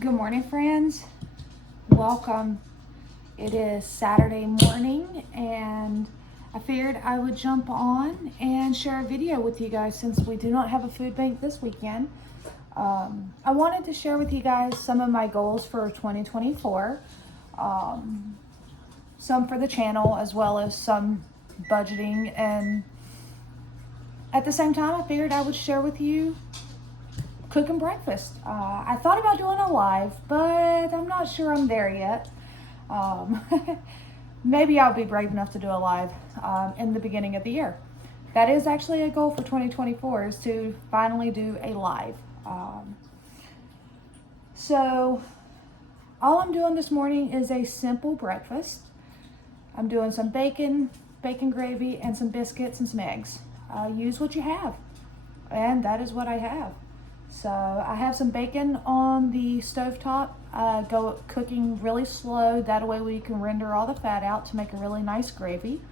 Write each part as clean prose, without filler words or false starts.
Good morning, friends. Welcome. It is Saturday morning, and I figured I would jump on and share a video with you guys since we do not have a food bank this weekend. I wanted to share with you guys some of my goals for 2024, some for the channel as well as some budgeting, and at the same time, I figured I would share with you cooking breakfast. I thought about doing a live, but I'm not sure I'm there yet. Maybe I'll be brave enough to do a live in the beginning of the year. That is actually a goal for 2024, is to finally do a live. So all I'm doing this morning is a simple breakfast. I'm doing some bacon gravy, and some biscuits and some eggs. Use what you have, and that is what I have. So I have some bacon on the stovetop, go cooking really slow. That way we can render all the fat out to make a really nice gravy.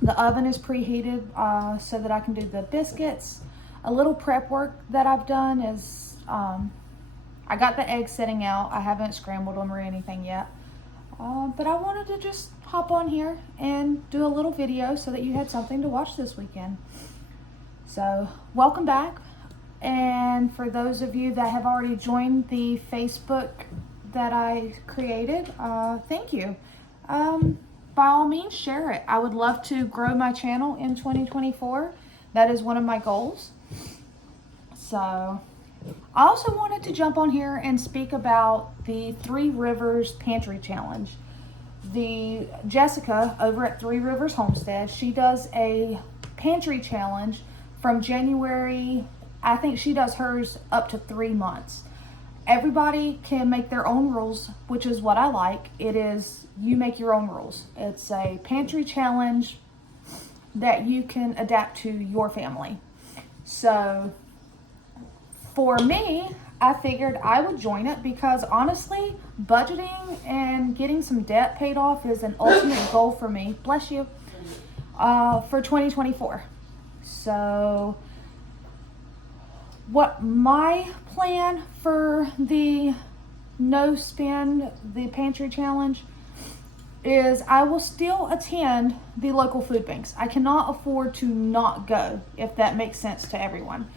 The oven is preheated so that I can do the biscuits. A little prep work that I've done is I got the eggs sitting out. I haven't scrambled them or anything yet. But I wanted to just hop on here and do a little video so that you had something to watch this weekend. So welcome back. And for those of you that have already joined the Facebook that I created, thank you. By all means, share it. I would love to grow my channel in 2024. That is one of my goals. So I also wanted to jump on here and speak about the Three Rivers Pantry Challenge. The Jessica over at Three Rivers Homestead, she does a pantry challenge from January. I think she does hers up to 3 months. Everybody can make their own rules, which is what I like. It is, you make your own rules. It's a pantry challenge that you can adapt to your family. So for me, I figured I would join it because honestly, budgeting and getting some debt paid off is an ultimate goal for me. Bless you. For 2024. So what my plan for the no spend, the pantry challenge, is I will still attend the local food banks. I cannot afford to not go, if that makes sense to everyone.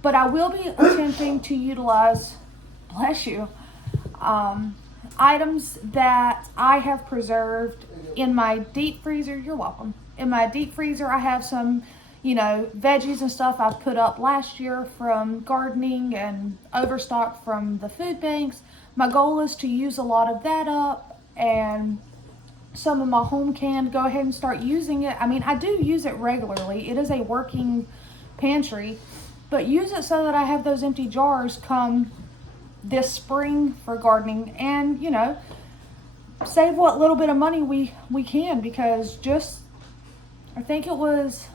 But I will be attempting to utilize, bless you, items that I have preserved in my deep freezer. You're welcome. In my deep freezer, I have some veggies and stuff I put up last year from gardening and overstock from the food banks. My goal is to use a lot of that up, and some of my home canned, go ahead and start using it. I mean, I do use it regularly. It is a working pantry, but use it so that I have those empty jars come this spring for gardening, and save what little bit of money we can, because just I think it was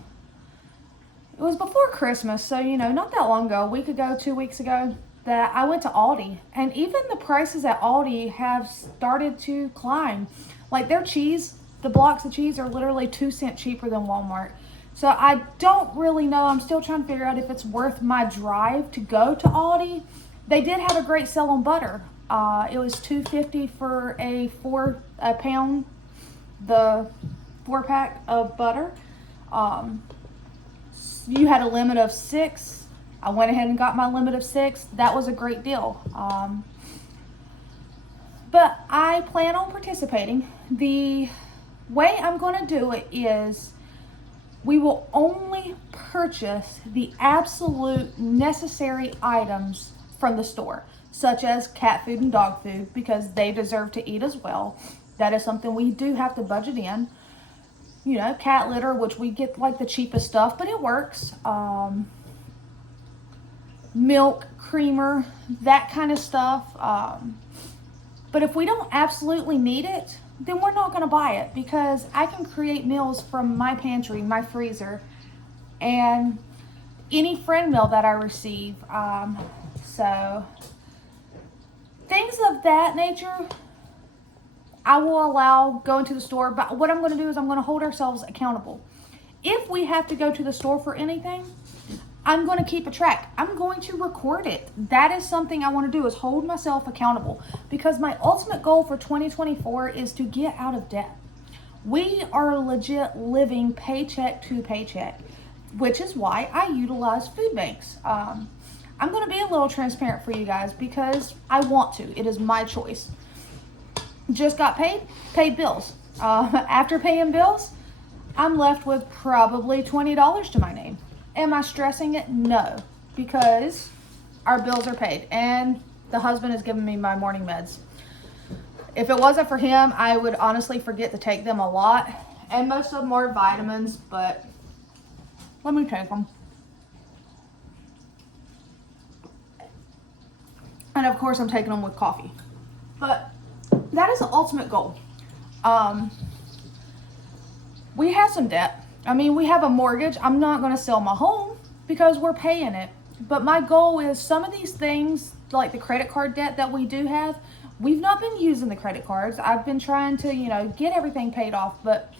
before Christmas, so not that long ago, a week ago, 2 weeks ago, that I went to Aldi, and even the prices at Aldi have started to climb. Like their cheese, the blocks of cheese are literally 2 cents cheaper than Walmart. So I don't really know. I'm still trying to figure out if it's worth my drive to go to Aldi. They did have a great sale on butter. It was $2.50 for a pound, the 4-pack of butter. You had a limit of 6. I went ahead and got my limit of 6. That was a great deal. But I plan on participating. The way I'm going to do it is we will only purchase the absolute necessary items from the store, such as cat food and dog food, because they deserve to eat as well. That is something we do have to budget in. Cat litter, which we get like the cheapest stuff, but it works. Milk, creamer, that kind of stuff. But if we don't absolutely need it, then we're not going to buy it, because I can create meals from my pantry, my freezer, and any friend meal that I receive. So things of that nature, I will allow going to the store, but what I'm going to do is I'm going to hold ourselves accountable. If we have to go to the store for anything, I'm going to keep a track. I'm going to record it. That is something I want to do, is hold myself accountable, because my ultimate goal for 2024 is to get out of debt. We are legit living paycheck to paycheck, which is why I utilize food banks. I'm going to be a little transparent for you guys because I want to. It is my choice. Just got paid bills. After paying bills, I'm left with probably $20 to my name. Am I stressing it? No, because our bills are paid and the husband has given me my morning meds. If it wasn't for him, I would honestly forget to take them a lot, and most of them are vitamins, but let me take them. And of course I'm taking them with coffee, but that is the ultimate goal. We have some debt. I mean, we have a mortgage. I'm not going to sell my home because we're paying it. But my goal is some of these things, like the credit card debt that we do have, we've not been using the credit cards. I've been trying to, get everything paid off. But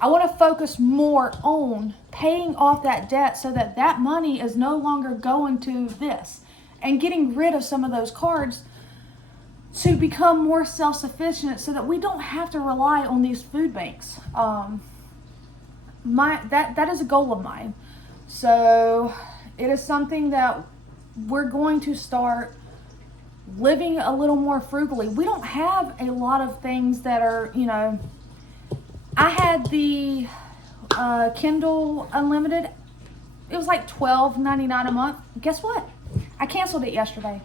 I want to focus more on paying off that debt so that that money is no longer going to this, and getting rid of some of those cards to become more self-sufficient so that we don't have to rely on these food banks. That is a goal of mine. So it is something that we're going to start living a little more frugally. We don't have a lot of things that are, I had the Kindle Unlimited. It was like $12.99 a month. Guess what? I canceled it yesterday.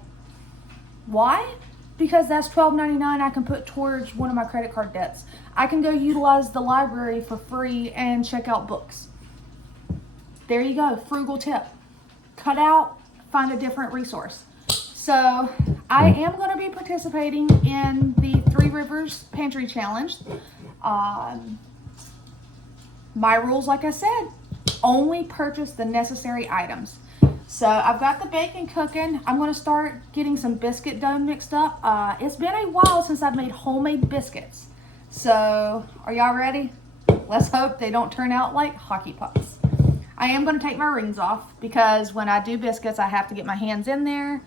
Why? Because that's $12.99 I can put towards one of my credit card debts. I can go utilize the library for free and check out books. There you go, frugal tip. Cut out, find a different resource. So I am going to be participating in the Three Rivers Pantry Challenge. My rules, like I said, only purchase the necessary items. So I've got the bacon cooking. I'm going to start getting some biscuit dough mixed up. It's been a while since I've made homemade biscuits. So are y'all ready? Let's hope they don't turn out like hockey pucks. I am going to take my rings off because when I do biscuits, I have to get my hands in there.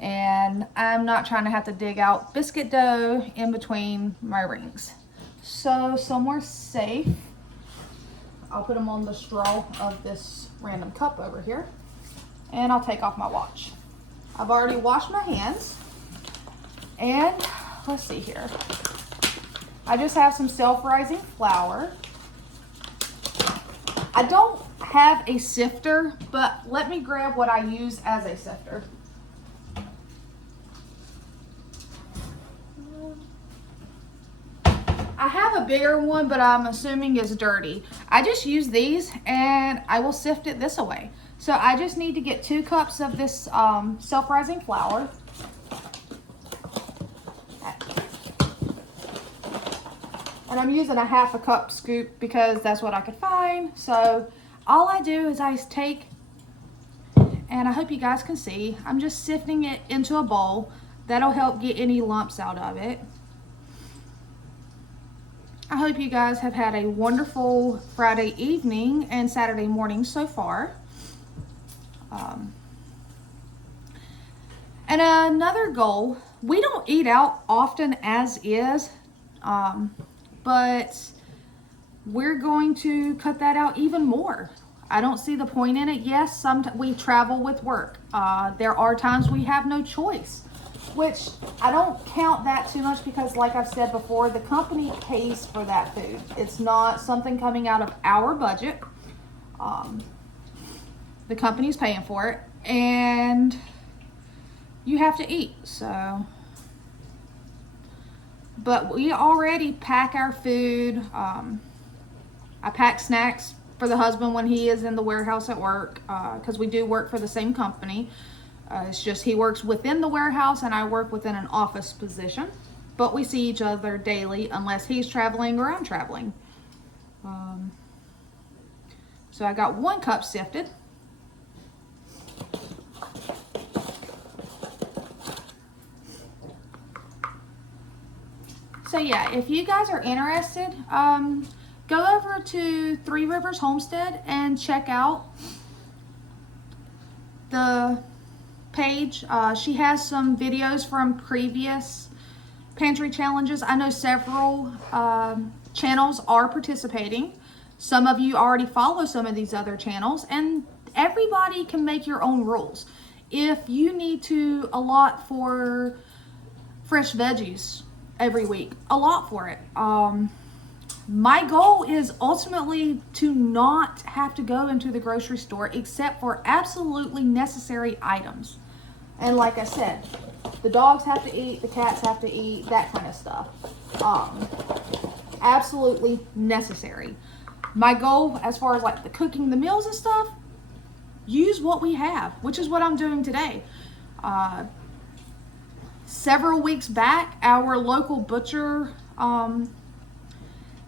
And I'm not trying to have to dig out biscuit dough in between my rings. So somewhere safe, I'll put them on the straw of this random cup over here. And I'll take off my watch. I've already washed my hands. And let's see here. I just have some self-rising flour. I don't have a sifter, but let me grab what I use as a sifter. I have a bigger one, but I'm assuming it's dirty. I just use these and I will sift it this way. So I just need to get 2 cups of this self-rising flour. And I'm using a 1/2 cup scoop because that's what I could find. So all I do is I take, and I hope you guys can see, I'm just sifting it into a bowl. That'll help get any lumps out of it. I hope you guys have had a wonderful Friday evening and Saturday morning so far. And another goal, we don't eat out often as is, but we're going to cut that out even more. I don't see the point in it. Yes, sometimes we travel with work. There are times we have no choice, which I don't count that too much because, like I've said before, the company pays for that food. It's not something coming out of our budget. The company's paying for it, and you have to eat. So, but we already pack our food. I pack snacks for the husband when he is in the warehouse at work, because we do work for the same company. It's just he works within the warehouse and I work within an office position, but we see each other daily unless he's traveling or I'm traveling. So I got 1 cup sifted. So yeah, if you guys are interested, go over to Three Rivers Homestead and check out the page. She has some videos from previous pantry challenges. I know several channels are participating. Some of you already follow some of these other channels, and everybody can make your own rules. If you need to allot for fresh veggies every week, allot for it. My goal is ultimately to not have to go into the grocery store except for absolutely necessary items. And like I said, the dogs have to eat, the cats have to eat, that kind of stuff. Absolutely necessary. My goal as far as like the cooking the meals and stuff, use what we have, which is what I'm doing today. Several weeks back, our local butcher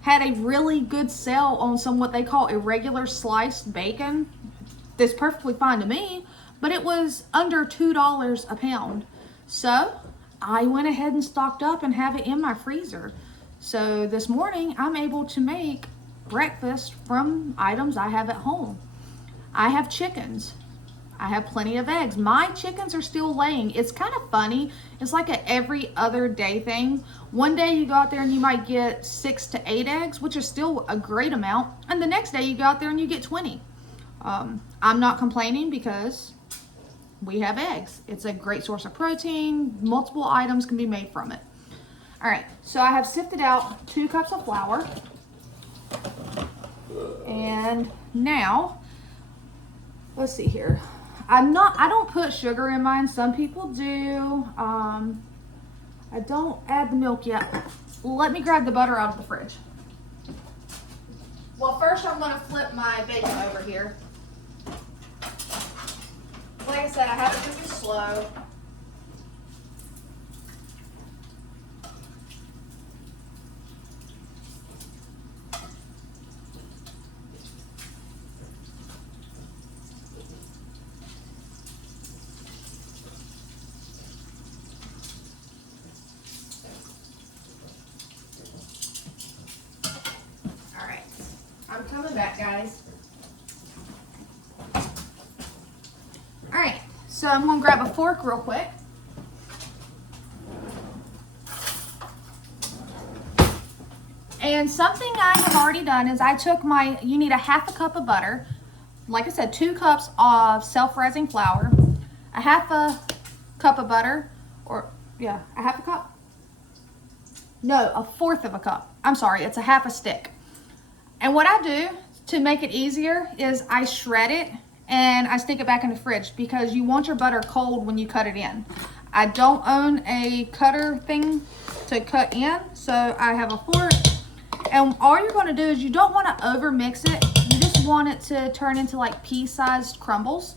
had a really good sale on some what they call irregular sliced bacon. That's perfectly fine to me, but it was under $2 a pound. So I went ahead and stocked up and have it in my freezer. So this morning I'm able to make breakfast from items I have at home. I have chickens. I have plenty of eggs. My chickens are still laying. It's kind of funny. It's like a every other day thing. One day you go out there and you might get 6 to 8 eggs, which is still a great amount. And the next day you go out there and you get 20. I'm not complaining because we have eggs. It's a great source of protein. Multiple items can be made from it. All right, so I have sifted out 2 cups of flour. And now, let's see here. I don't put sugar in mine. Some people do. I don't add the milk yet. Let me grab the butter out of the fridge. Well, first I'm gonna flip my bacon over here. Like I said, I have it moving slow. I'm coming back, guys. All right, so I'm gonna grab a fork real quick. And something I have already done is I took you need a half a cup of butter. Like I said, 2 cups of self-rising flour, a half a cup of butter, a half a cup? No, a fourth of a cup. I'm sorry, it's a half a stick. And what I do to make it easier is I shred it and I stick it back in the fridge because you want your butter cold when you cut it in. I don't own a cutter thing to cut in, so I have a fork. And all you're going to do is you don't want to over mix it. You just want it to turn into like pea-sized crumbles.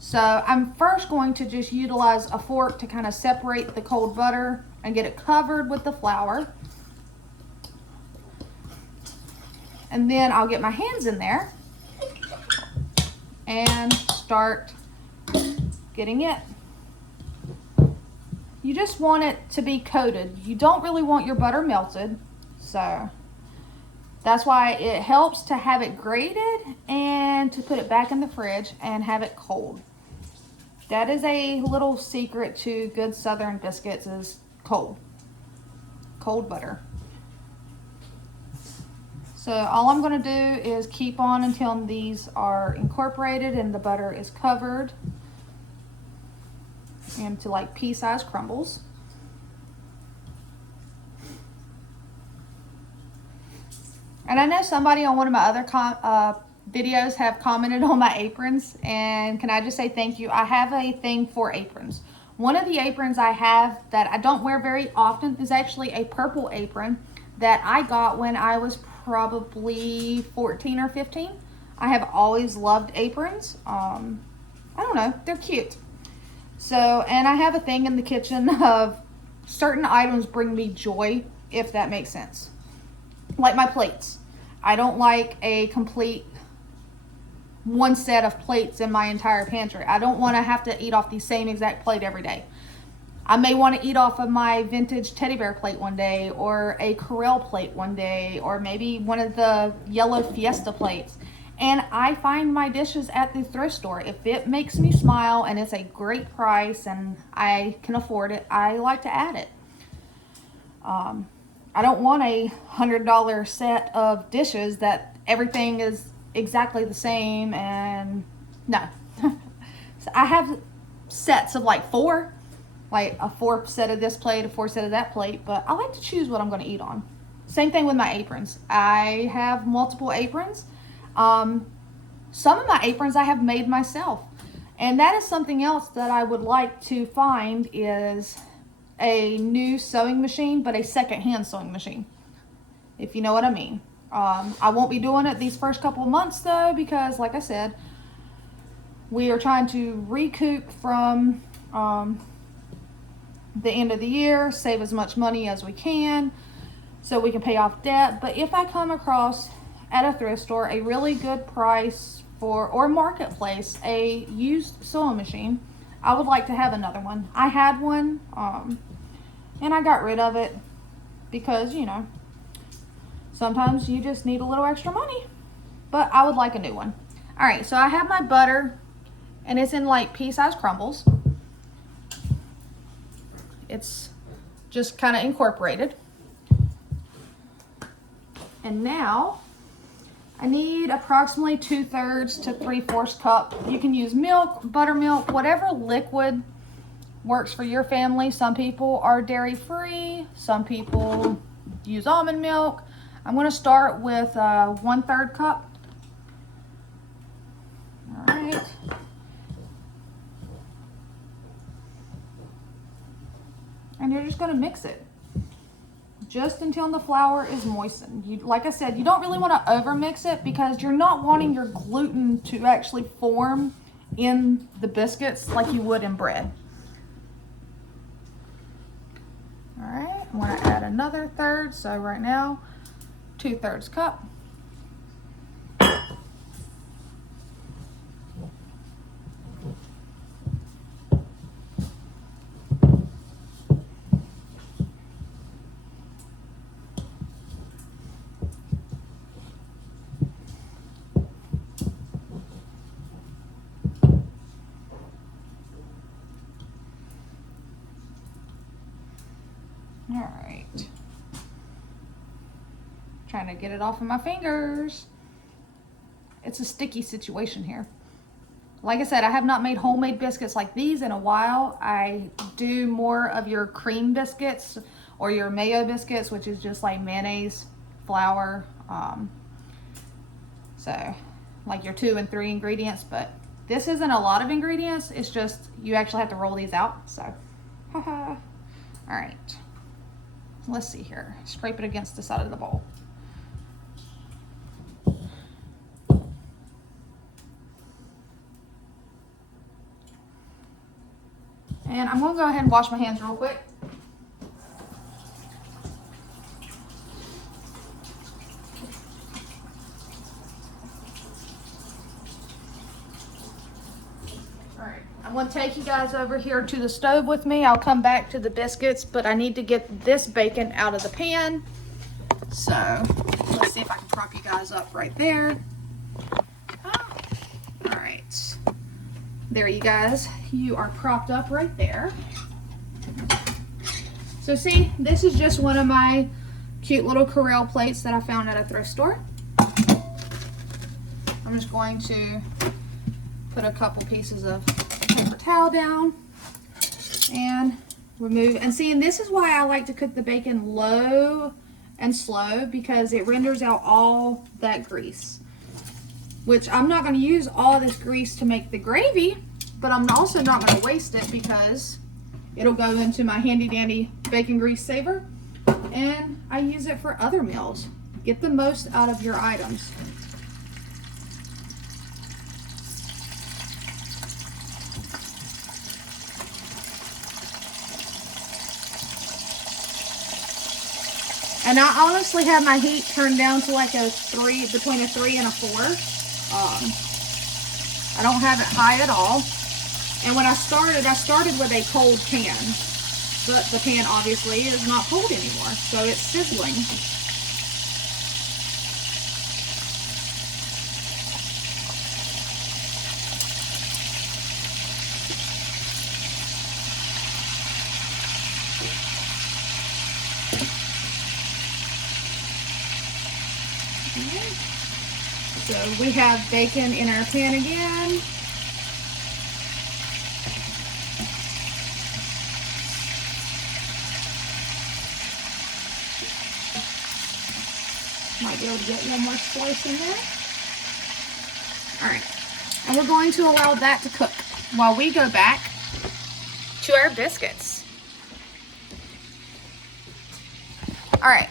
So I'm first going to just utilize a fork to kind of separate the cold butter and get it covered with the flour. And then I'll get my hands in there and start getting it. You just want it to be coated. You don't really want your butter melted. So that's why it helps to have it grated and to put it back in the fridge and have it cold. That is a little secret to good Southern biscuits, is cold butter. So all I'm going to do is keep on until these are incorporated and the butter is covered into like pea-sized crumbles. And I know somebody on one of my other videos have commented on my aprons, and can I just say thank you. I have a thing for aprons. One of the aprons I have that I don't wear very often is actually a purple apron that I got when I was probably 14 or 15. I have always loved aprons. I don't know, they're cute. So, and I have a thing in the kitchen of certain items bring me joy, if that makes sense. Like my plates. I don't like a complete one set of plates in my entire pantry. I don't want to have to eat off the same exact plate every day. I may want to eat off of my vintage teddy bear plate one day, or a Corelle plate one day, or maybe one of the yellow Fiesta plates. And I find my dishes at the thrift store. If it makes me smile and it's a great price and I can afford it, I like to add it. I don't want a $100 set of dishes that everything is exactly the same, and no. So I have sets of like four, like a 4 set of this plate, a 4 set of that plate, but I like to choose what I'm going to eat on. Same thing with my aprons. I have multiple aprons. Some of my aprons I have made myself, and that is something else that I would like to find, is a new sewing machine, but a second-hand sewing machine, if you know what I mean. I won't be doing it these first couple of months though, because like I said, we are trying to recoup from the end of the year, save as much money as we can so we can pay off debt. But if I come across at a thrift store a really good price for, or marketplace, a used sewing machine, I would like to have another one. I had one and I got rid of it because, you know, sometimes you just need a little extra money. But I would like a new one. All right, so I have my butter, and it's in like pea-sized crumbles. It's just kind of incorporated. And now I need approximately 2/3 to 3/4 cup. You can use milk, buttermilk, whatever liquid works for your family. Some people are dairy free, some people use almond milk. I'm going to start with 1/3 cup. All right. And you're just going to mix it just until the flour is moistened. Like I said, you don't really want to over mix it because you're not wanting your gluten to actually form in the biscuits like you would in bread. All right, I'm going to add another third. So right now, 2/3 cup. All right. Trying to get it off of my fingers. It's a sticky situation here. Like I said, I have not made homemade biscuits like these in a while. I do more of your cream biscuits or your mayo biscuits, which is just like mayonnaise, flour, so like your 2 and 3 ingredients, but this isn't a lot of ingredients. It's just you actually have to roll these out. So all right, let's see here. Scrape it against the side of the bowl. And I'm going to go ahead and wash my hands real quick. Alright, I'm going to take you guys over here to the stove with me. I'll come back to the biscuits, but I need to get this bacon out of the pan. So, let's see if I can prop you guys up right there. Oh. Alright. There you guys, you are propped up right there. So see, this is just one of my cute little Corelle plates that I found at a thrift store. I'm just going to put a couple pieces of paper towel down and remove. And see, and this is why I like to cook the bacon low and slow, because it renders out all that grease. Which I'm not going to use all this grease to make the gravy, but I'm also not going to waste it because it'll go into my handy dandy bacon grease saver, and I use it for other meals. Get the most out of your items. And I honestly have my heat turned down to like a 3, between a 3 and a 4. I don't have it high at all. And when I started with a cold pan, but the pan obviously is not cold anymore, so it's sizzling. Right. So we have bacon in our pan again. Might be able to get one more slice in there. All right, and we're going to allow that to cook while we go back to our biscuits. All right,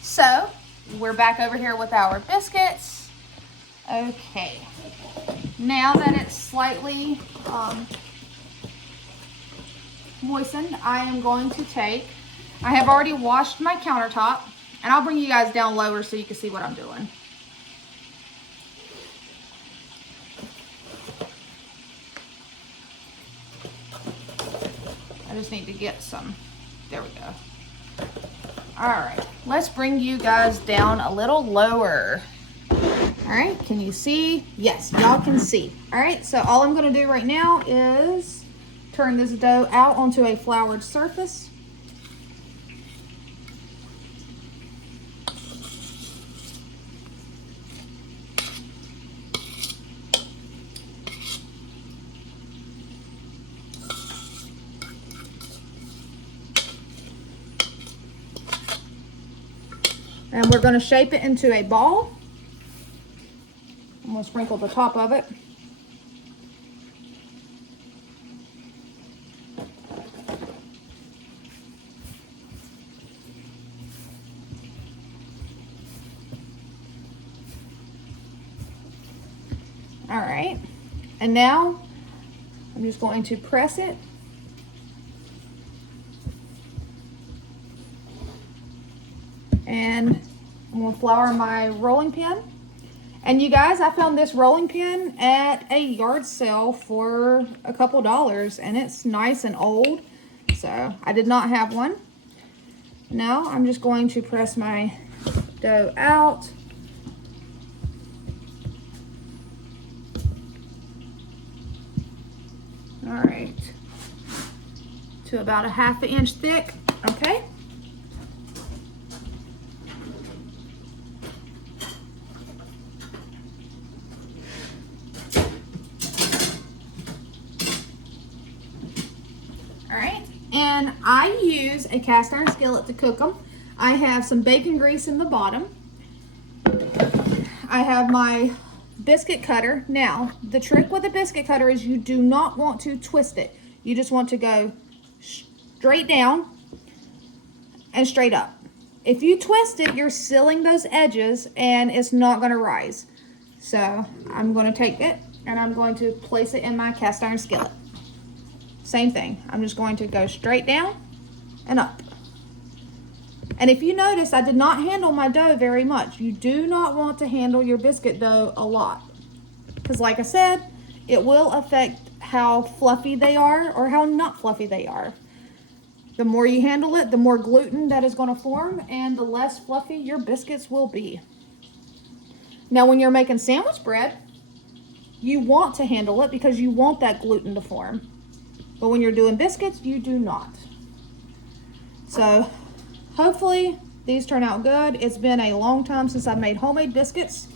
so we're back over here with our biscuits. Okay, now that it's slightly moistened, I am going to I have already washed my countertop, and I'll bring you guys down lower so you can see what I'm doing. I just need to get some, there we go. All right, let's bring you guys down a little lower. All right, can you see? Yes, y'all can see. All right, so all I'm gonna do right now is turn this dough out onto a floured surface. And we're going to shape it into a ball. I'm going to sprinkle the top of it. All right. And now I'm just going to press it. And I'm going to flour my rolling pin. And you guys, I found this rolling pin at a yard sale for a couple dollars, and it's nice and old, so I did not have one. Now I'm just going to press my dough out. All right, to about a ½ inch thick, okay? And I use a cast iron skillet to cook them. I have some bacon grease in the bottom. I have my biscuit cutter. Now, the trick with a biscuit cutter is you do not want to twist it. You just want to go straight down and straight up. If you twist it, you're sealing those edges and it's not going to rise. So I'm going to take it and I'm going to place it in my cast iron skillet. Same thing. I'm just going to go straight down and up. And if you notice, I did not handle my dough very much. You do not want to handle your biscuit dough a lot, because like I said, it will affect how fluffy they are or how not fluffy they are. The more you handle it, the more gluten that is going to form and the less fluffy your biscuits will be. Now, when you're making sandwich bread, you want to handle it because you want that gluten to form. But when you're doing biscuits, you do not. So hopefully these turn out good. It's been a long time since I've made homemade biscuits.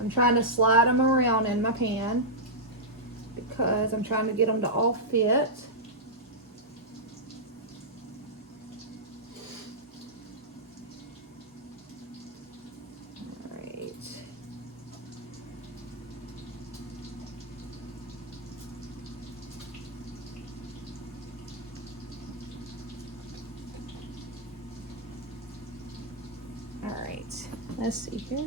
I'm trying to slide them around in my pan because I'm trying to get them to all fit. All right. Let's see here.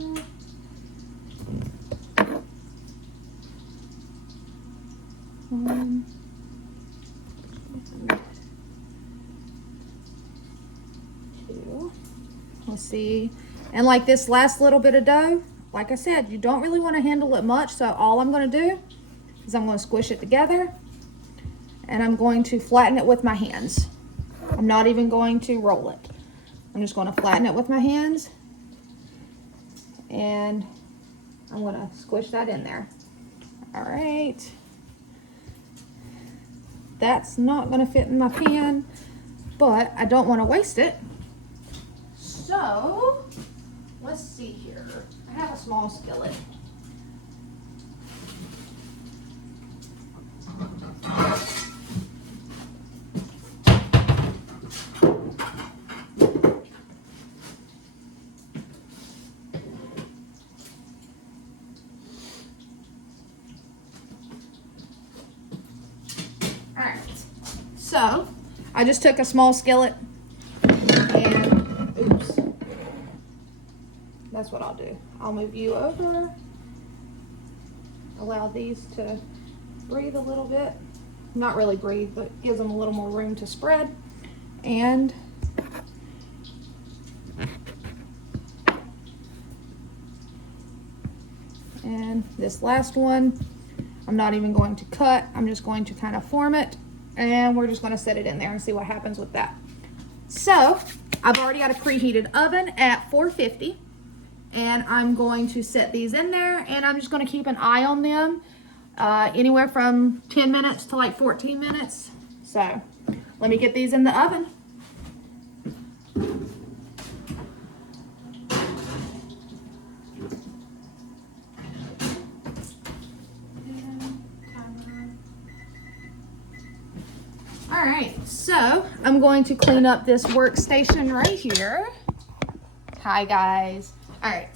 One, two. Let's see. And like this last little bit of dough, like I said, you don't really want to handle it much. So all I'm going to do is I'm going to squish it together and I'm going to flatten it with my hands. I'm not even going to roll it. I'm just going to flatten it with my hands and I'm going to squish that in there. All right. That's not going to fit in my pan, but I don't want to waste it. So let's see here. I have a small skillet. So I just took a small skillet and oops, that's what I'll do. I'll move you over, allow these to breathe a little bit. Not really breathe, but gives them a little more room to spread. And this last one, I'm not even going to cut. I'm just going to kind of form it. And we're just going to set it in there and see what happens with that. So I've already got a preheated oven at 450 and I'm going to set these in there and I'm just going to keep an eye on them anywhere from 10 minutes to like 14 minutes. So let me get these in the oven. All right, so I'm going to clean up this workstation right here. Hi guys. All right.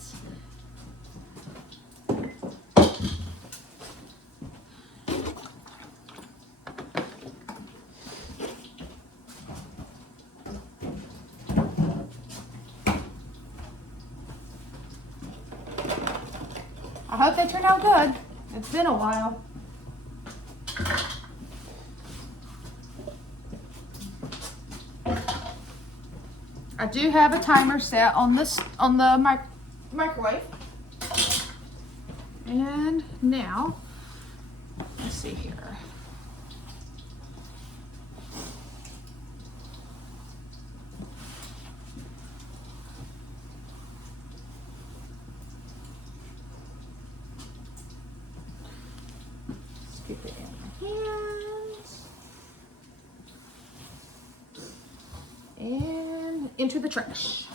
I hope they turn out good. It's been a while. I do have a timer set on the microwave. And now, let's see here. Scoop it in my hands. And into the trash.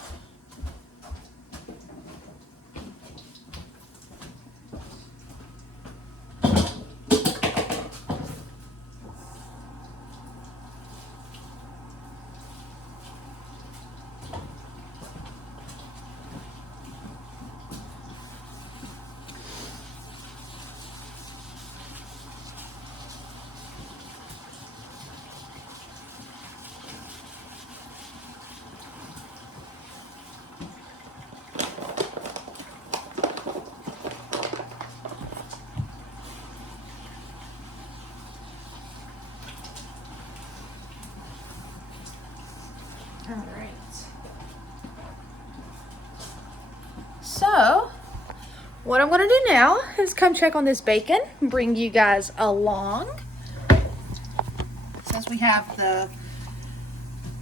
All right. So, what I'm going to do now is come check on this bacon and bring you guys along. Since we have the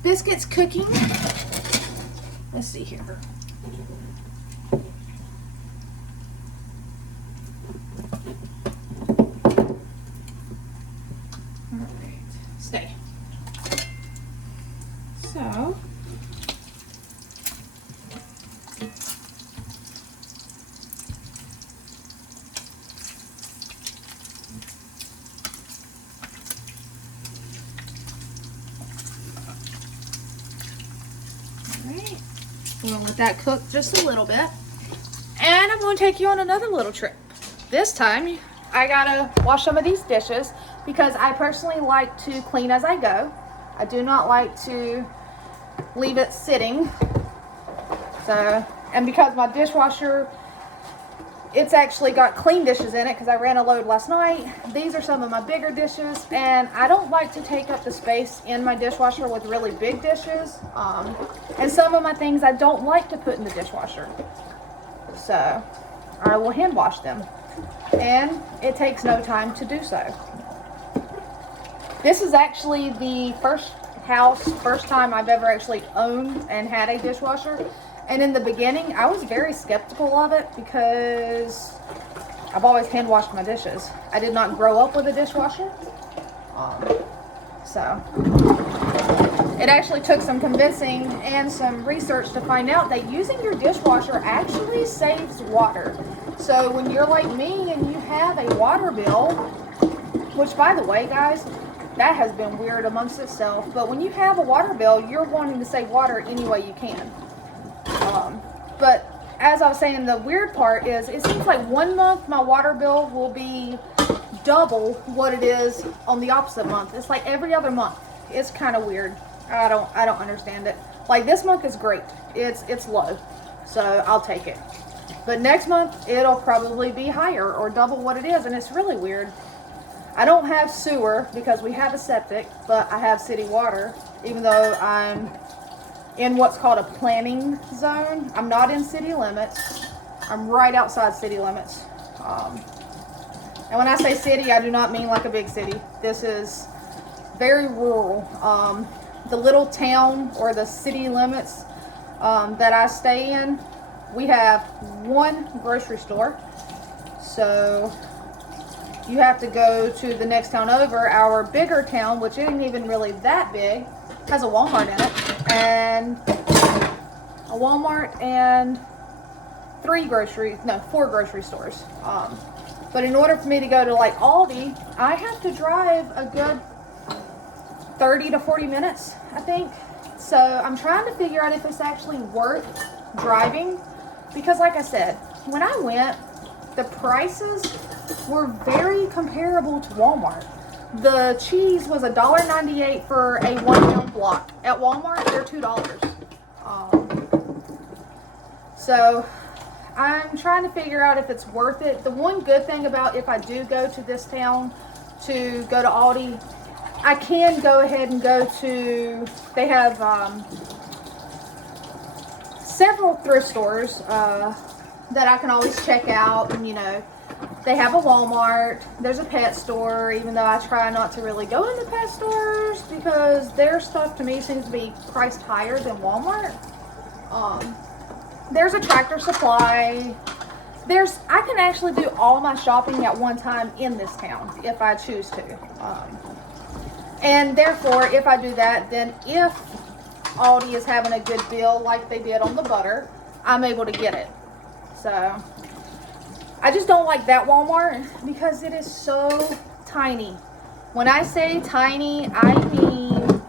biscuits cooking, let's see here. All right, stay. So, alright, we're going to let that cook just a little bit. And I'm going to take you on another little trip. This time, I got to wash some of these dishes because I personally like to clean as I go. I do not like to leave it sitting. So And because my dishwasher, it's actually got clean dishes in it because I ran a load last night. These are some of my bigger dishes, and I don't like to take up the space in my dishwasher with really big dishes. And some of my things I don't like to put in the dishwasher. So I will hand wash them. And it takes no time to do so. This is actually the first time I've ever actually owned and had a dishwasher. And in the beginning, I was very skeptical of it because I've always hand washed my dishes. I did not grow up with a dishwasher. So it actually took some convincing and some research to find out that using your dishwasher actually saves water. So when you're like me and you have a water bill, which by the way, guys, that has been weird amongst itself, but when you have a water bill, you're wanting to save water any way you can. But as I was saying, the weird part is it seems like 1 month my water bill will be double what it is on the opposite month. It's like every other month. It's kind of weird. I don't understand it. Like this month is great. It's low, so I'll take it. But next month it'll probably be higher or double what it is, and it's really weird. I don't have sewer because we have a septic, but I have city water, even though I'm in what's called a planning zone. I'm not in city limits. I'm right outside city limits. And when I say city, I do not mean like a big city. This is very rural. The little town or the city limits that I stay in, we have one grocery store. So you have to go to the next town over. Our bigger town, which isn't even really that big, has a Walmart in it, and a Walmart and 4 grocery stores. But in order for me to go to like Aldi, I have to drive a good 30 to 40 minutes, I think. So I'm trying to figure out if it's actually worth driving, because like I said, when I went, the prices were very comparable to Walmart. The cheese was $1.98 for a 1 pound block. At Walmart, they're $2. So I'm trying to figure out if it's worth it. The one good thing about if I do go to this town to go to Aldi, I can go ahead and go to, they have several thrift stores that I can always check out, and you know, they have a Walmart, there's a pet store, even though I try not to really go into pet stores because their stuff to me seems to be priced higher than Walmart. There's a Tractor Supply. I can actually do all my shopping at one time in this town if I choose to. And therefore, if I do that, then if Aldi is having a good deal like they did on the butter, I'm able to get it. So I just don't like that Walmart because it is so tiny. When I say tiny, I mean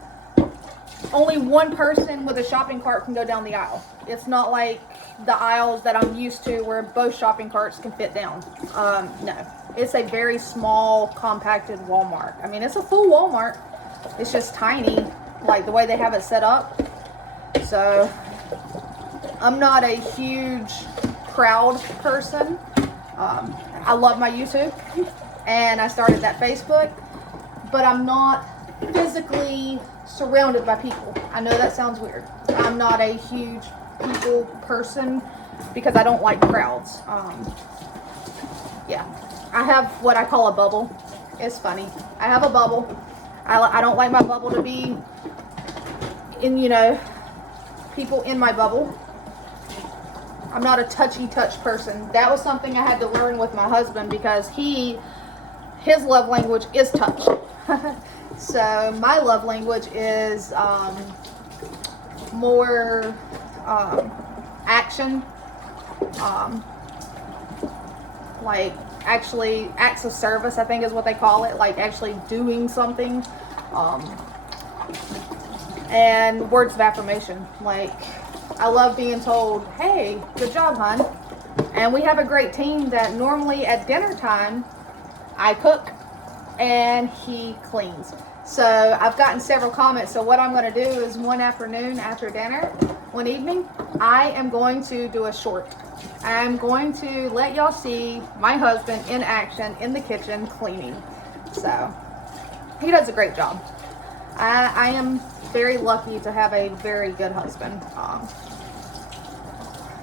only one person with a shopping cart can go down the aisle. It's not like the aisles that I'm used to where both shopping carts can fit down. No, it's a very small, compacted Walmart. I mean, it's a full Walmart. It's just tiny, like the way they have it set up. So I'm not a huge crowd person. I love my YouTube and I started that Facebook, but I'm not physically surrounded by people. I know that sounds weird. I'm not a huge people person because I don't like crowds. Yeah, I have what I call a bubble. It's funny. I have a bubble. I don't like my bubble to be in, you know, people in my bubble. I'm not a touch person. That was something I had to learn with my husband because his love language is touch. So my love language is more action, like actually acts of service, I think is what they call it, like actually doing something, and words of affirmation. Like, I love being told, hey, good job, hon. And we have a great team that normally at dinner time, I cook and he cleans. So I've gotten several comments. So what I'm going to do is one afternoon after dinner, one evening, I am going to do a short. I'm going to let y'all see my husband in action in the kitchen cleaning. So he does a great job. I am very lucky to have a very good husband.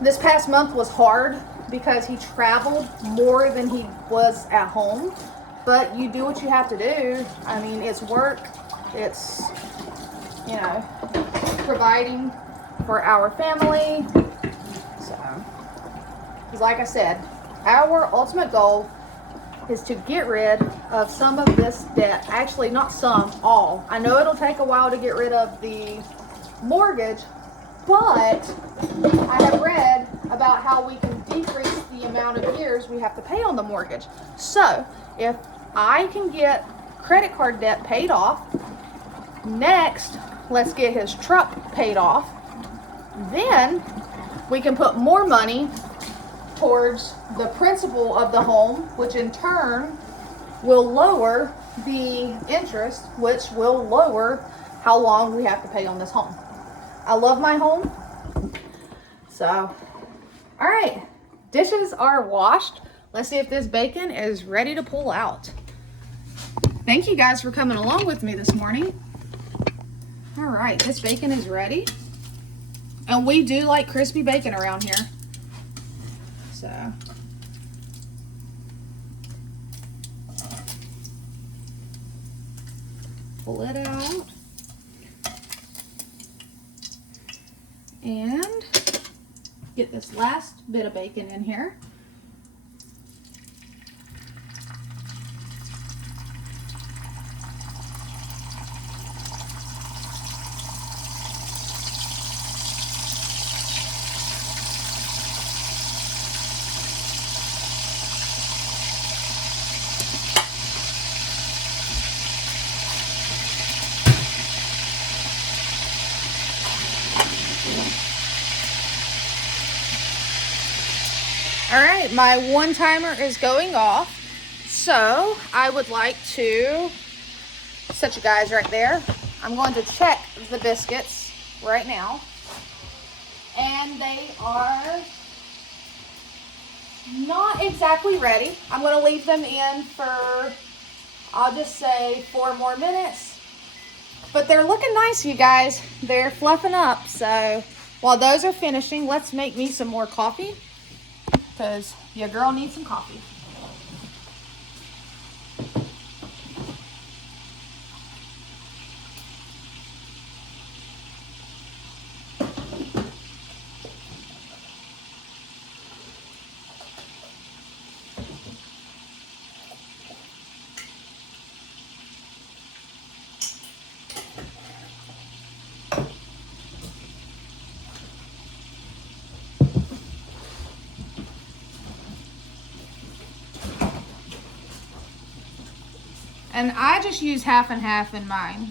This past month was hard because he traveled more than he was at home. But you do what you have to do. I mean, it's work. It's, you know, providing for our family. So, like I said, our ultimate goal is to get rid of some of this debt. Actually, not some, all. I know it'll take a while to get rid of the mortgage, but I have read about how we can decrease the amount of years we have to pay on the mortgage. So, if I can get credit card debt paid off, next, let's get his truck paid off, then we can put more money towards the principal of the home, which in turn will lower the interest, which will lower how long we have to pay on this home. I love my home. So, all right, dishes are washed. Let's see if this bacon is ready to pull out. Thank you guys for coming along with me this morning. All right, this bacon is ready. And we do like crispy bacon around here. So, pull it out. And get this last bit of bacon in here. All right, my one timer is going off. So I would like to set you guys right there. I'm going to check the biscuits right now. And they are not exactly ready. I'm going to leave them in for, I'll just say 4 more minutes. But they're looking nice, you guys. They're fluffing up. So while those are finishing, let's make me some more coffee, because your girl needs some coffee. And I just use half and half in mine.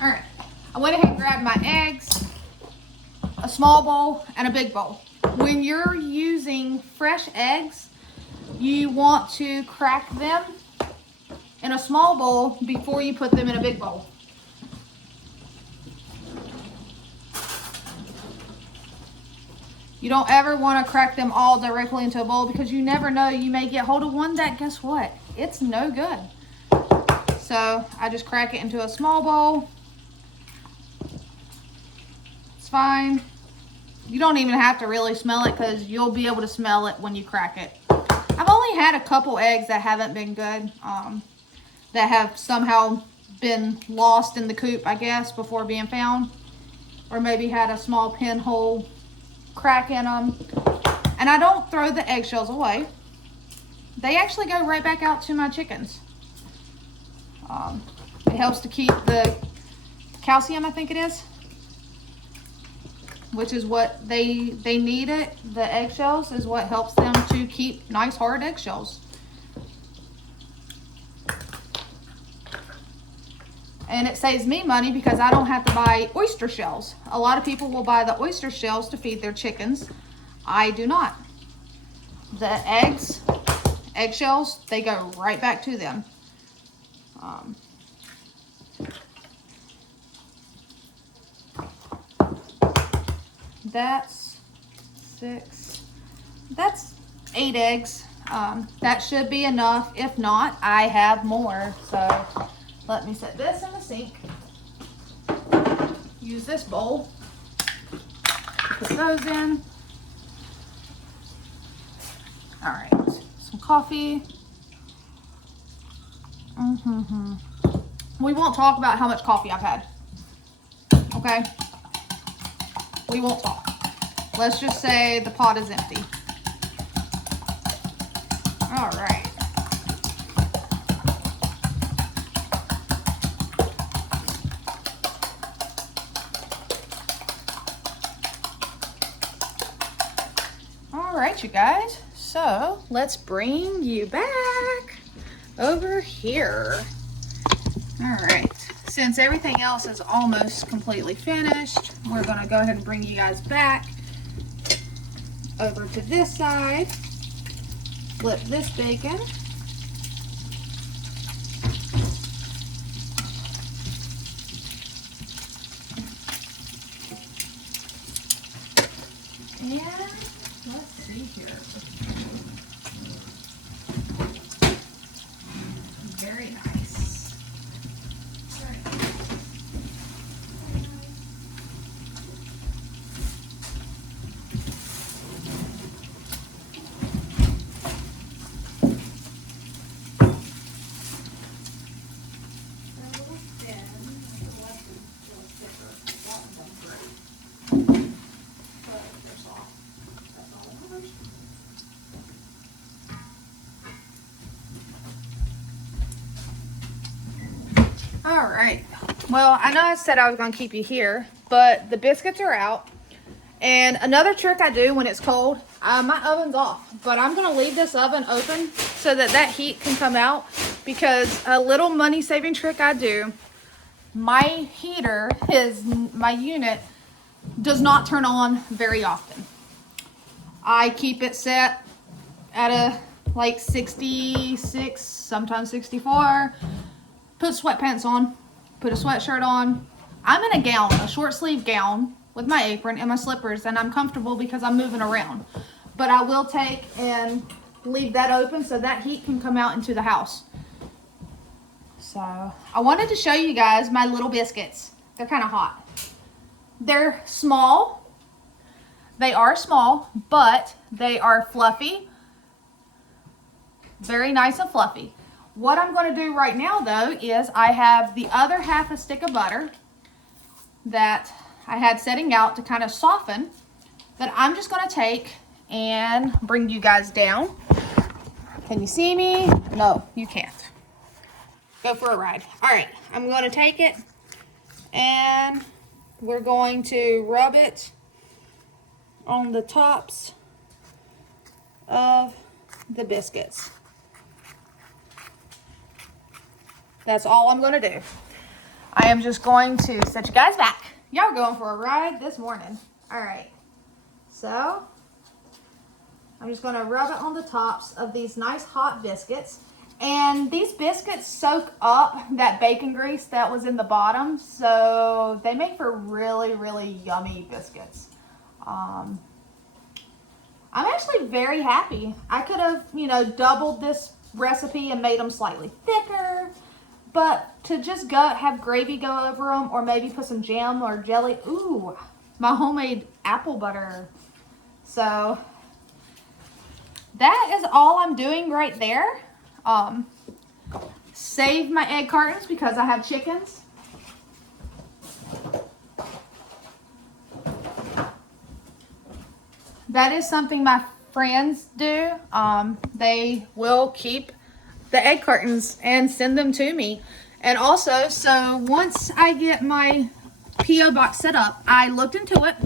All right, I went ahead and grabbed my eggs, a small bowl, and a big bowl. When you're using fresh eggs, you want to crack them in a small bowl before you put them in a big bowl. You don't ever want to crack them all directly into a bowl, because you never know, you may get hold of one that, guess what? It's no good. So I just crack it into a small bowl. It's fine. You don't even have to really smell it, because you'll be able to smell it when you crack it. I've only had a couple eggs that haven't been good, that have somehow been lost in the coop, I guess, before being found. Or maybe had a small pinhole crack in them. And I don't throw the eggshells away. They actually go right back out to my chickens. It helps to keep the calcium, I think it is. which is what they need it. The eggshells is what helps them to keep nice hard eggshells. And it saves me money because I don't have to buy oyster shells. A lot of people will buy the oyster shells to feed their chickens. I do not. The eggshells, they go right back to them. That's 6. That's 8 eggs. That should be enough. If not, I have more. So let me set this in the sink. Use this bowl. Put those in. All right, some coffee. We won't talk about how much coffee I've had. Okay? We won't talk. Let's just say the pot is empty. All right. All right, you guys. So let's bring you back over here. All right. Since everything else is almost completely finished, we're going to go ahead and bring you guys back over to this side. Flip this bacon. And let's see here. Very nice. All right. Well, I know I said I was going to keep you here, but the biscuits are out. And another trick I do when it's cold, my oven's off, but I'm going to leave this oven open so that that heat can come out, because a little money saving trick I do, my heater my unit does not turn on very often. I keep it set at a like 66, sometimes 64. Put sweatpants on, put a sweatshirt on. I'm in a gown, a short sleeve gown with my apron and my slippers, and I'm comfortable because I'm moving around. But I will take and leave that open so that heat can come out into the house. So I wanted to show you guys my little biscuits. They're kind of hot. They're small. They are small, but they are fluffy. Very nice and fluffy. What I'm going to do right now, though, is I have the other half a stick of butter that I had setting out to kind of soften, that I'm just going to take and bring you guys down. Can you see me? No, you can't. Go for a ride. All right, I'm going to take it and we're going to rub it on the tops of the biscuits. That's all I'm going to do. I am just going to set you guys back. Y'all going for a ride this morning. All right. So I'm just going to rub it on the tops of these nice hot biscuits. And these biscuits soak up that bacon grease that was in the bottom. So they make for really, really yummy biscuits. I'm actually very happy. I could have, doubled this recipe and made them slightly thicker. But to just have gravy go over them, or maybe put some jam or jelly. Ooh, my homemade apple butter. So that is all I'm doing right there. Save my egg cartons because I have chickens. That is something my friends do. They will keep the egg cartons and send them to me. And also, so once I get my P.O. box set up, I looked into it,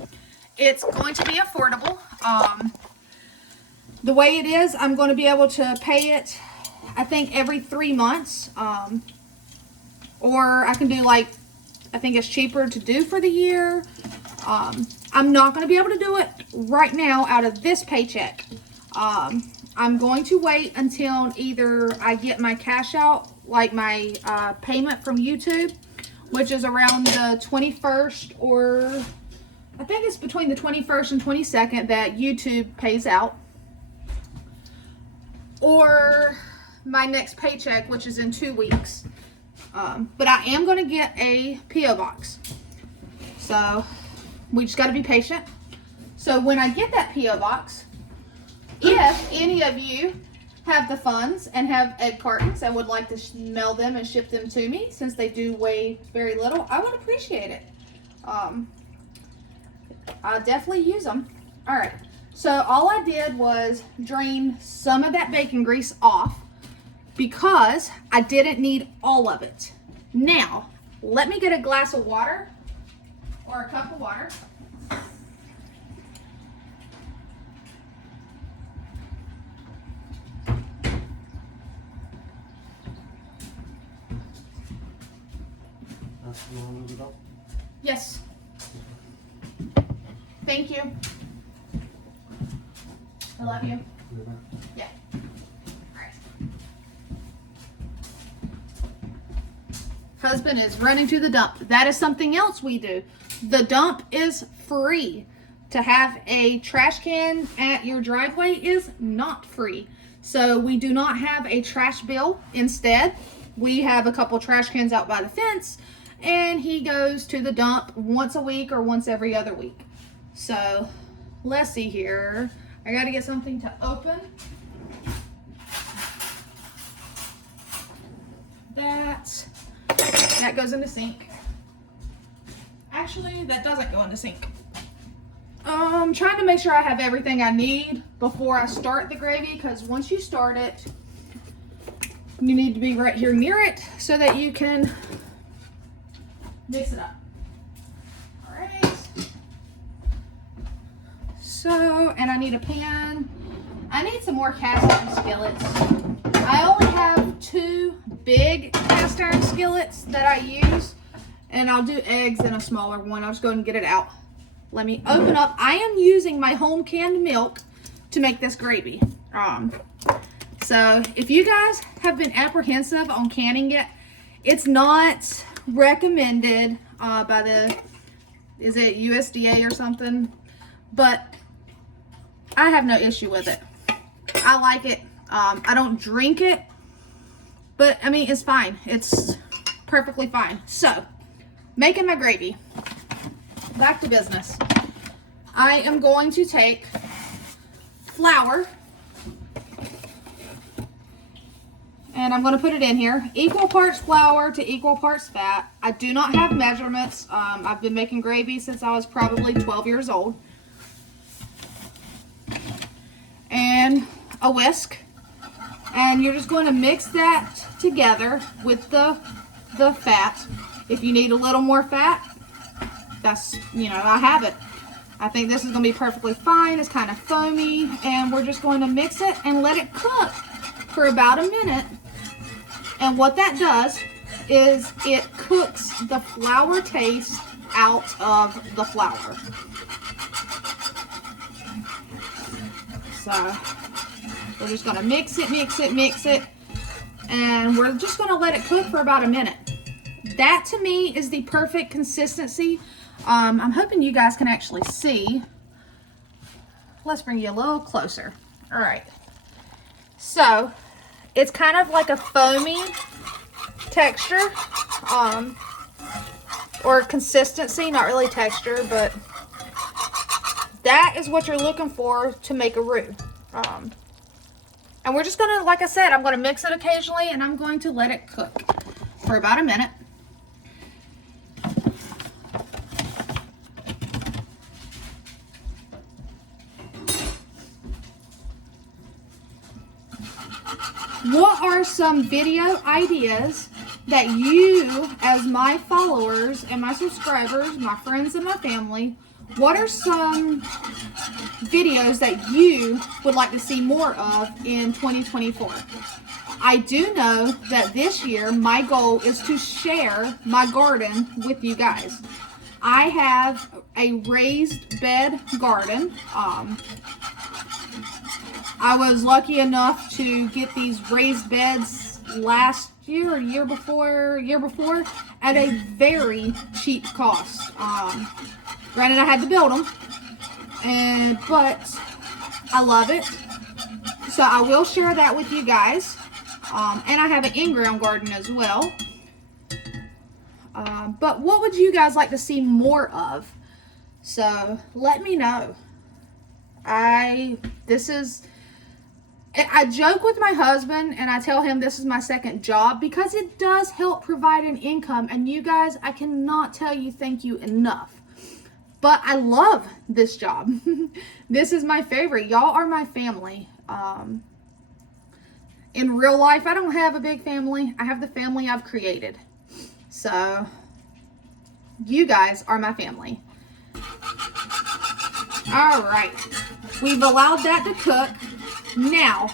it's going to be affordable. The way it is, I'm going to be able to pay it, I think, every 3 months. Or I can do like, I think it's cheaper to do for the year. I'm not going to be able to do it right now out of this paycheck. I'm going to wait until either I get my cash out, like my payment from YouTube, which is around the 21st, or I think it's between the 21st and 22nd that YouTube pays out, or my next paycheck, which is in 2 weeks. But I am going to get a P.O. box. So we just got to be patient. So when I get that P.O. box, if any of you have the funds and have egg cartons and would like to mail them and ship them to me, since they do weigh very little, I would appreciate it. I'll definitely use them. All right. So all I did was drain some of that bacon grease off because I didn't need all of it. Now, let me get a glass of water or a cup of water. Yes. Thank you. I love you. Yeah. All right. Husband is running to the dump. That is something else we do. The dump is free. To have a trash can at your driveway is not free. So we do not have a trash bill. Instead, we have a couple trash cans out by the fence, and he goes to the dump once a week or once every other week. So let's see here. I got to get something to open. That goes in the sink. Actually, that doesn't go in the sink. I'm trying to make sure I have everything I need before I start the gravy, because once you start it, you need to be right here near it so that you can mix it up. All right. So, and I need a pan. I need some more cast iron skillets. I only have 2 big cast iron skillets that I use, and I'll do eggs in a smaller one. I'll just go ahead and get it out. Let me open up. I am using my home canned milk to make this gravy. So if you guys have been apprehensive on canning it, it's not recommended by the, is it USDA or something? But I have no issue with it. I like it. I don't drink it, but I mean, it's fine. It's perfectly fine. So, making my gravy. Back to business. I am going to take flour, and I'm going to put it in here. Equal parts flour to equal parts fat. I do not have measurements. I've been making gravy since I was probably 12 years old. And a whisk. And you're just going to mix that together with the fat. If you need a little more fat, that's, you know, I have it. I think this is going to be perfectly fine. It's kind of foamy, and we're just going to mix it and let it cook for about a minute. And what that does is it cooks the flour taste out of the flour. So we're just going to mix it, and we're just going to let it cook for about a minute. That to me is the perfect consistency. I'm hoping you guys can actually see. Let's bring you a little closer. All right. So it's kind of like a foamy texture, or consistency, not really texture, but that is what you're looking for to make a roux. And we're just gonna, like I said, I'm gonna mix it occasionally, and I'm going to let it cook for about a minute. What are some video ideas that you, as my followers and my subscribers, my friends and my family, what are some videos that you would like to see more of in 2024? I do know that this year my goal is to share my garden with you guys. I have a raised bed garden. I was lucky enough to get these raised beds last year or year before at a very cheap cost. Granted, I had to build them, but I love it. So I will share that with you guys. And I have an in-ground garden as well. But what would you guys like to see more of? So let me know. I joke with my husband and I tell him this is my second job because it does help provide an income. And you guys, I cannot tell you thank you enough. But I love this job. This is my favorite. Y'all are my family. In real life, I don't have a big family. I have the family I've created. So, you guys are my family. All right. We've allowed that to cook. Now,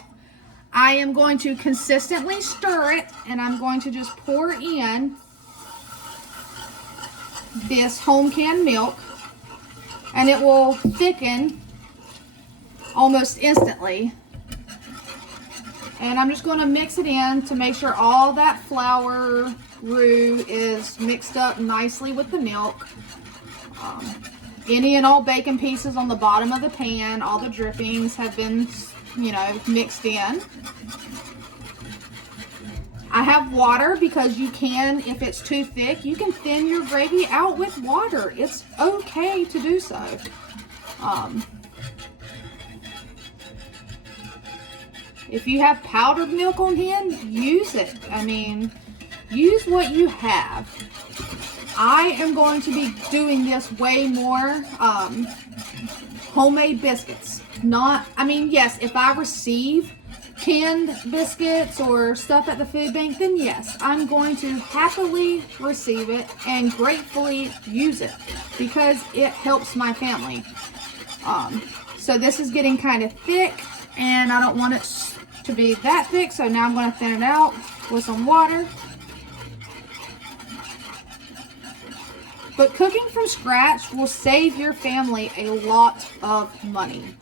I am going to consistently stir it, and I'm going to just pour in this home canned milk, and it will thicken almost instantly. And I'm just going to mix it in to make sure all that flour roux is mixed up nicely with the milk. Any and all bacon pieces on the bottom of the pan, all the drippings have been, mixed in. I have water because you can, if it's too thick, you can thin your gravy out with water. It's okay to do so. If you have powdered milk on hand, use it. I mean, use what you have. I am going to be doing this way more homemade biscuits. Yes, if I receive canned biscuits or stuff at the food bank, then yes, I'm going to happily receive it and gratefully use it because it helps my family. So this is getting kind of thick and I don't want it to be that thick, so now I'm going to thin it out with some water. But cooking from scratch will save your family a lot of money.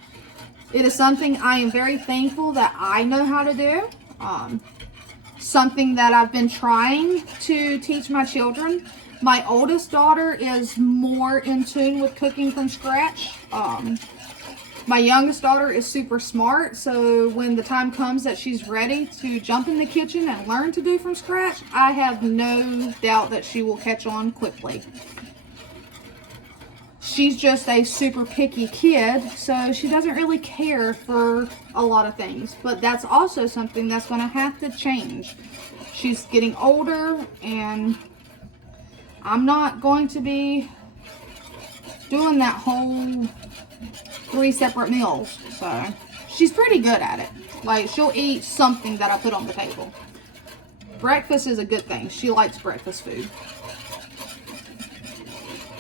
It is something I am very thankful that I know how to do. Something that I've been trying to teach my children. My oldest daughter is more in tune with cooking from scratch. My youngest daughter is super smart, so when the time comes that she's ready to jump in the kitchen and learn to do from scratch, I have no doubt that she will catch on quickly. She's just a super picky kid, so she doesn't really care for a lot of things, but that's also something that's going to have to change. She's getting older, and I'm not going to be doing that whole 3 separate meals. So she's pretty good at it. Like, she'll eat something that I put on the table. Breakfast is a good thing. She likes breakfast food.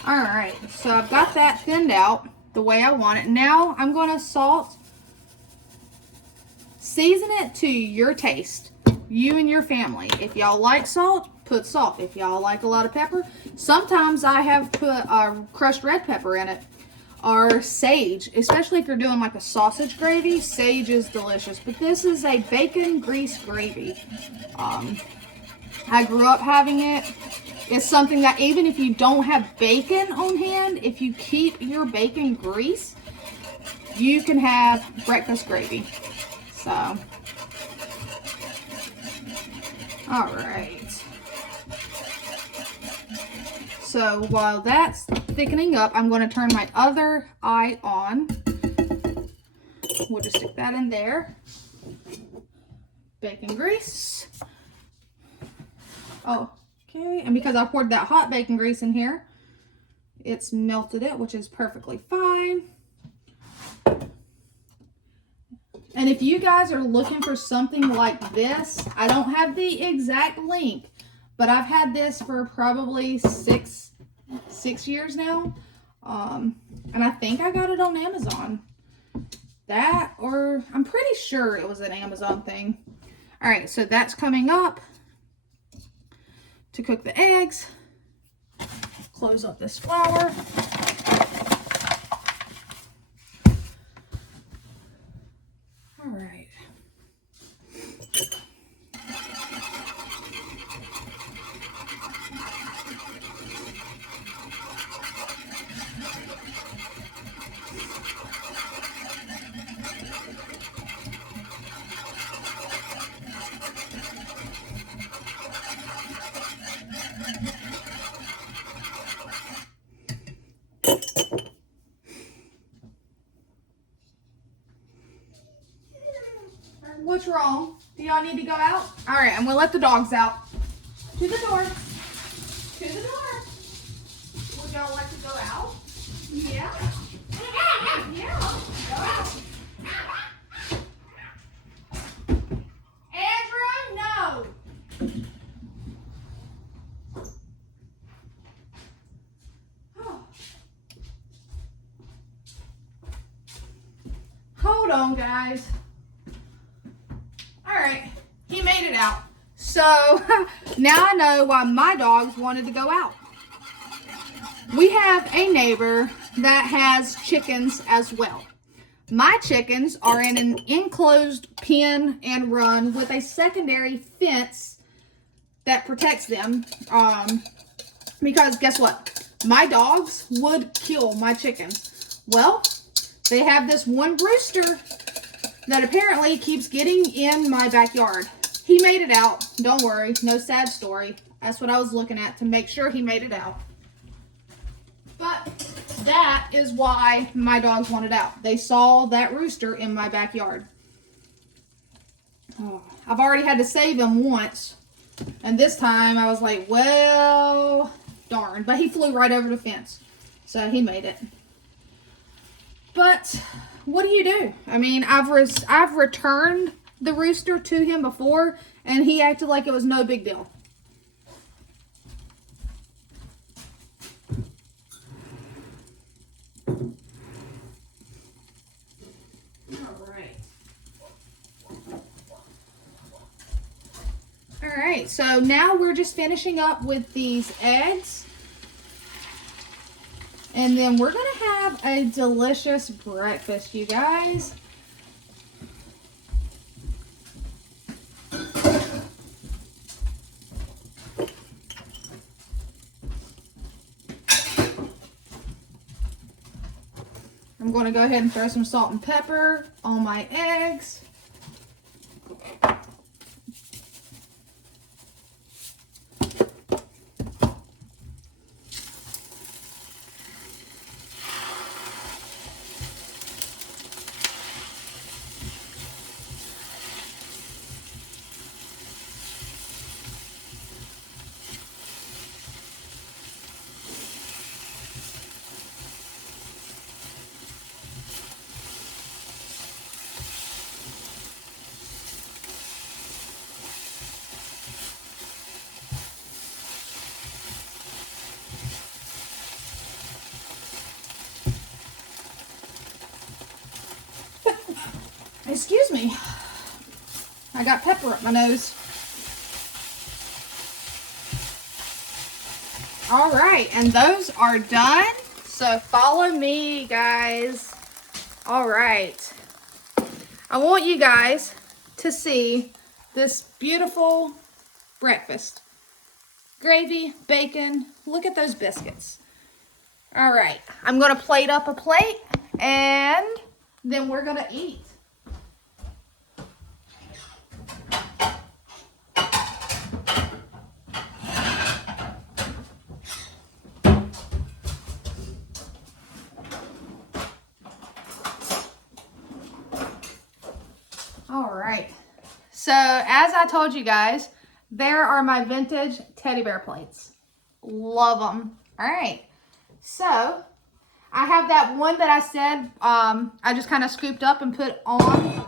Alright, so I've got that thinned out the way I want it. Now I'm going to salt. Season it to your taste. You and your family. If y'all like salt, put salt. If y'all like a lot of pepper, sometimes I have put crushed red pepper in it. Or sage, especially if you're doing like a sausage gravy. Sage is delicious, but this is a bacon grease gravy. I grew up having it. It's something that even if you don't have bacon on hand, if you keep your bacon grease, you can have breakfast gravy. So, all right. So while that's thickening up, I'm going to turn my other eye on. We'll just stick that in there. Bacon grease. Oh, okay. And because I poured that hot bacon grease in here, it's melted it, which is perfectly fine. And if you guys are looking for something like this, I don't have the exact link, but I've had this for probably six years now. And I think I got it on Amazon. That, or I'm pretty sure it was an Amazon thing. All right, so that's coming up to cook the eggs. Close up this flour. All right. What's wrong? Do y'all need to go out? All right, I'm gonna let the dogs out. To the door. To the door. Would y'all like to go out? Yeah. Yeah. Go out. Andrew, no. Hold on, guys. All right, he made it out. So now I know why my dogs wanted to go out. We have a neighbor that has chickens as well. My chickens are in an enclosed pen and run with a secondary fence that protects them. Because guess what? My dogs would kill my chickens. Well, they have this one rooster that apparently keeps getting in my backyard. He made it out. Don't worry. No sad story. That's what I was looking at to make sure he made it out. But that is why my dogs wanted out. They saw that rooster in my backyard. Oh, I've already had to save him once. And this time I was like, well, darn. But he flew right over the fence. So he made it. But what do you do? I mean, I've returned the rooster to him before, and he acted like it was no big deal. All right, so now we're just finishing up with these eggs. And then we're going to have a delicious breakfast, you guys. I'm going to go ahead and throw some salt and pepper on my eggs. Excuse me. I got pepper up my nose. All right, and those are done. So follow me, guys. All right. I want you guys to see this beautiful breakfast. Gravy, bacon, look at those biscuits. All right, I'm gonna plate up a plate and then we're gonna eat. All right, so as I told you guys, there are my vintage teddy bear plates. Love them. All right, so I have that one that I said I just kind of scooped up and put on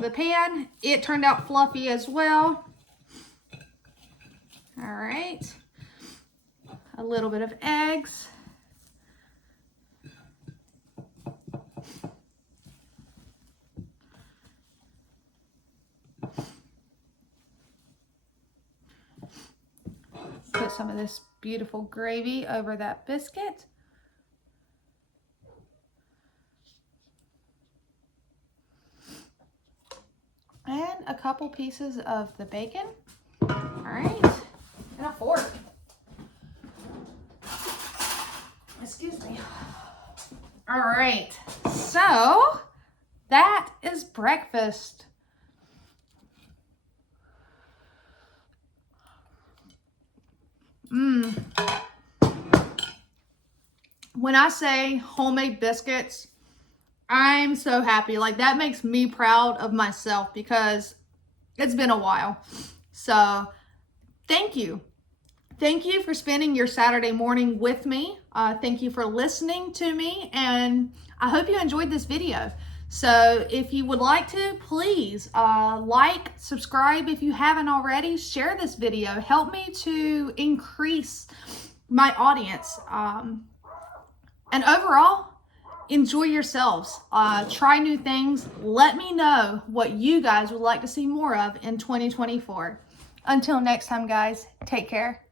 the pan. It turned out fluffy as well. All right, a little bit of eggs. put some of this beautiful gravy over that biscuit. And a couple pieces of the bacon. All right, and a fork. Excuse me. All right, so that is breakfast. When I say homemade biscuits, I'm so happy. Like, that makes me proud of myself because it's been a while. So thank you. Thank you for spending your Saturday morning with me. Thank you for listening to me, and I hope you enjoyed this video. So if you would like to, please like, subscribe if you haven't already, share this video. Help me to increase my audience. And overall, enjoy yourselves. Try new things. Let me know what you guys would like to see more of in 2024. Until next time, guys, take care.